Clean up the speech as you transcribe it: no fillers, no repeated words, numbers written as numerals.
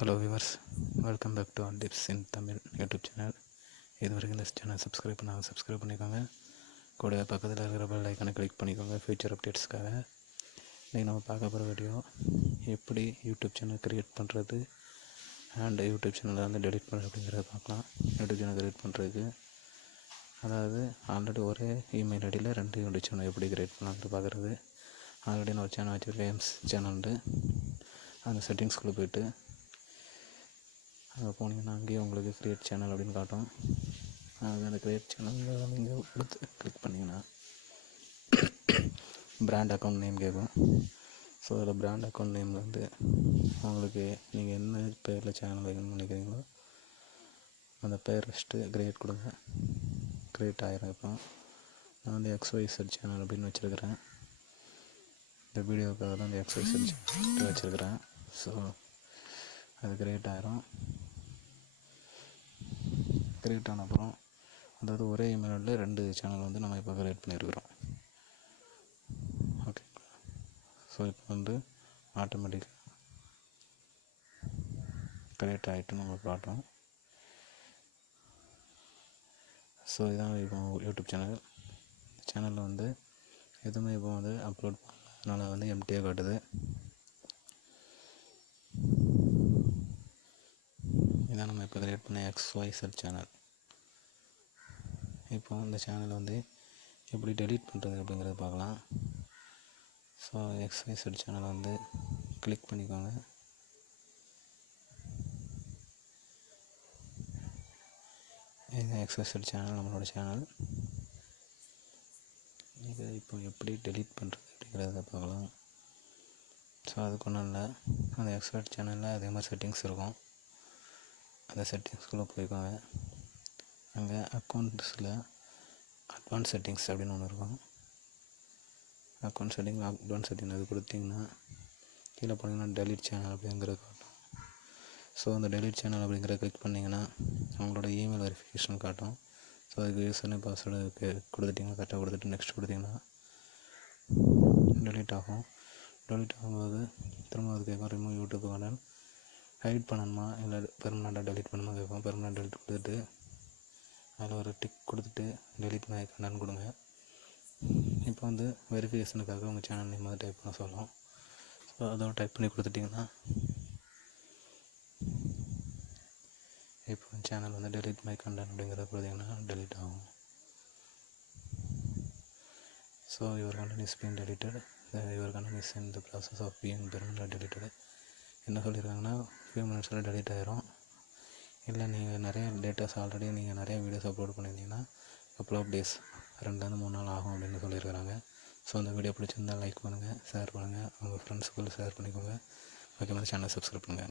Hello viewers, welcome back to tips in Tamil YouTube channel. இது வரைக்கும் இந்த சேனல் சப்ஸ்கிரைப் பண்ணிக்கோங்க. கூட பக்கத்தில் இருக்கிற பெல் ஐக்கனை கிளிக் பண்ணிக்கோங்க ஃபியூச்சர் அப்டேட்ஸ்க்காக. இன்றைக்கி நம்ம பார்க்க போகிற வீடியோ எப்படி யூடியூப் சேனல் க்ரியேட் பண்ணுறது அண்ட் யூடியூப் சேனலை வந்து டெலிட் பண்ணுறது அப்படிங்கிறத பார்க்கலாம். யூடியூப் சேனல் க்ரியேட் பண்ணுறதுக்கு அதாவது ஆல்ரெடி ஒரே இமெயில் ஐடியில் 2 யூடியூப் சேனல் எப்படி க்ரியேட் பண்ணலான்ட்டு பார்க்குறது. ஆல்ரெடி நான் ஒரு சேனல் வச்சுருக்கேன், எம்ஸ் சேனல்ட்டு. அந்த செட்டிங்ஸ்குள்ளே போய்ட்டு அங்கே போனீங்கன்னா அங்கேயே உங்களுக்கு க்ரியேட் சேனல் அப்படின்னு காட்டும். அது அந்த க்ரியேட் சேனலில் நீங்கள் கொடுத்து கிளிக் பண்ணிங்கன்னா பிராண்ட் அக்கௌண்ட் நேம் கேட்கும். ஸோ அதில் பிராண்ட் அக்கௌண்ட் நேமில் வந்து உங்களுக்கு நீங்கள் என்ன பேரில் சேனல் வைக்கணும்னு நினைக்கிறீங்களோ அந்த பேர் ஃபஸ்ட்டு க்ரியேட் கொடுங்க. க்ரியேட் ஆகிரும். இப்போ நான் வந்து XYZ சேனல் அப்படின்னு வச்சுருக்கிறேன். இந்த வீடியோக்காக தான் இந்த XYZ சேனல் வச்சுருக்கிறேன். ஸோ அது க்ரியேட் ஆகிரும். க்ரியேட் ஆன அப்புறம் அதாவது ஒரே இமெயிலில் 2 சேனல் வந்து நம்ம இப்போ க்ரியேட் பண்ணியிருக்கிறோம். ஓகே, ஸோ இப்போ வந்து ஆட்டோமேட்டிக்காக க்ரியேட் ஆகிட்டு நம்ம காட்டும். ஸோ இதான் இப்போ யூடியூப் சேனலில் வந்து எதுவுமே இப்போ வந்து அப்லோட் பண்ணதுனால வந்து எம்டியாக காட்டுது. இதான் நம்ம இப்போ க்ரியேட் பண்ண XYZ சேனல். இப்போ இந்த சேனலை வந்து எப்படி டெலீட் பண்ணுறது அப்படிங்கிறத பார்க்கலாம். ஸோ XYZ சேனலை வந்து கிளிக் பண்ணிக்கோங்க. இது XYZ சேனல் நம்மளோட சேனல். இதை இப்போ எப்படி டெலீட் பண்ணுறது அப்படிங்கிறத பார்க்கலாம். ஸோ அதுக்கு ஒன்றும் இல்லை, அந்த XYZ சேனலில் அதே மாதிரி செட்டிங்ஸ் இருக்கும். அந்த செட்டிங்ஸ்குள்ளே போய்க்கோங்க. அங்கே அக்கௌண்ட்ஸில் அட்வான்ஸ் செட்டிங்ஸ் அப்படின்னு ஒன்று இருக்கும். அட்வான்ஸ் செட்டிங் அது கொடுத்திங்கன்னா கீழே போனீங்கன்னா டெலீட் சேனல் அப்படிங்கிறது காட்டும். ஸோ அந்த டெலீட் சேனல் அப்படிங்கிறத கிளிக் பண்ணிங்கன்னா அவங்களோட இமெயில் வெரிஃபிகேஷன் காட்டும். ஸோ அதுக்கு யூசர் நேம் பாஸ்வேர்டு கொடுத்துட்டிங்கன்னா கரெக்டாக கொடுத்துட்டு நெக்ஸ்ட் கொடுத்திங்கன்னா டெலீட் ஆகும். டெலீட் ஆகும்போது திரும்ப அது கேட்கும் ரிமூவ் யூடியூப் அக்கௌண்ட், ஹைட் பண்ணணுமா இல்லை பெர்மனெண்ட்டாக டெலீட் பண்ணணுமா கேட்கும். பெர்மனெண்ட் டெலீட் கொடுத்துட்டு அதில் ஒரு டிக் கொடுத்துட்டு டெலீட் மை அக்கௌண்ட்னு கொடுங்க. இப்போ வந்து வெரிஃபிகேஷனுக்காக உங்கள் சேனல் நேம் வந்து டைப் பண்ண சொல்லும். ஸோ அதோட டைப் பண்ணி கொடுத்துட்டிங்கன்னா இப்போ சேனல் வந்து டெலீட் மை கண்டென்ட் அப்படிங்கிறத கொடுத்தீங்கன்னா டெலீட் ஆகும். So your content is been deleted, your content is in the process of being permanent deleted. என்ன சொல்லியிருக்காங்கன்னா ஃபியூ மினிட்ஸில் டெலீட் ஆகிரும். இல்லை நீங்கள் நிறைய டேட்டாஸ் ஆல்ரெடி நீங்கள் நிறைய வீடியோஸ் அப்லோட் பண்ணியிருந்தீங்கன்னா கப்புள் ஆஃப் டேஸ் 2-3 நாள் ஆகும் அப்படின்னு சொல்லியிருக்கிறாங்க. ஸோ அந்த வீடியோ பிடிச்சிருந்தால் லைக் பண்ணுங்கள், ஷேர் பண்ணுங்கள், உங்கள் ஃப்ரெண்ட்ஸுக்குள்ளே ஷேர் பண்ணிக்கோங்க. ஓகே, சேனலை சப்ஸ்கிரைப் பண்ணுங்கள்.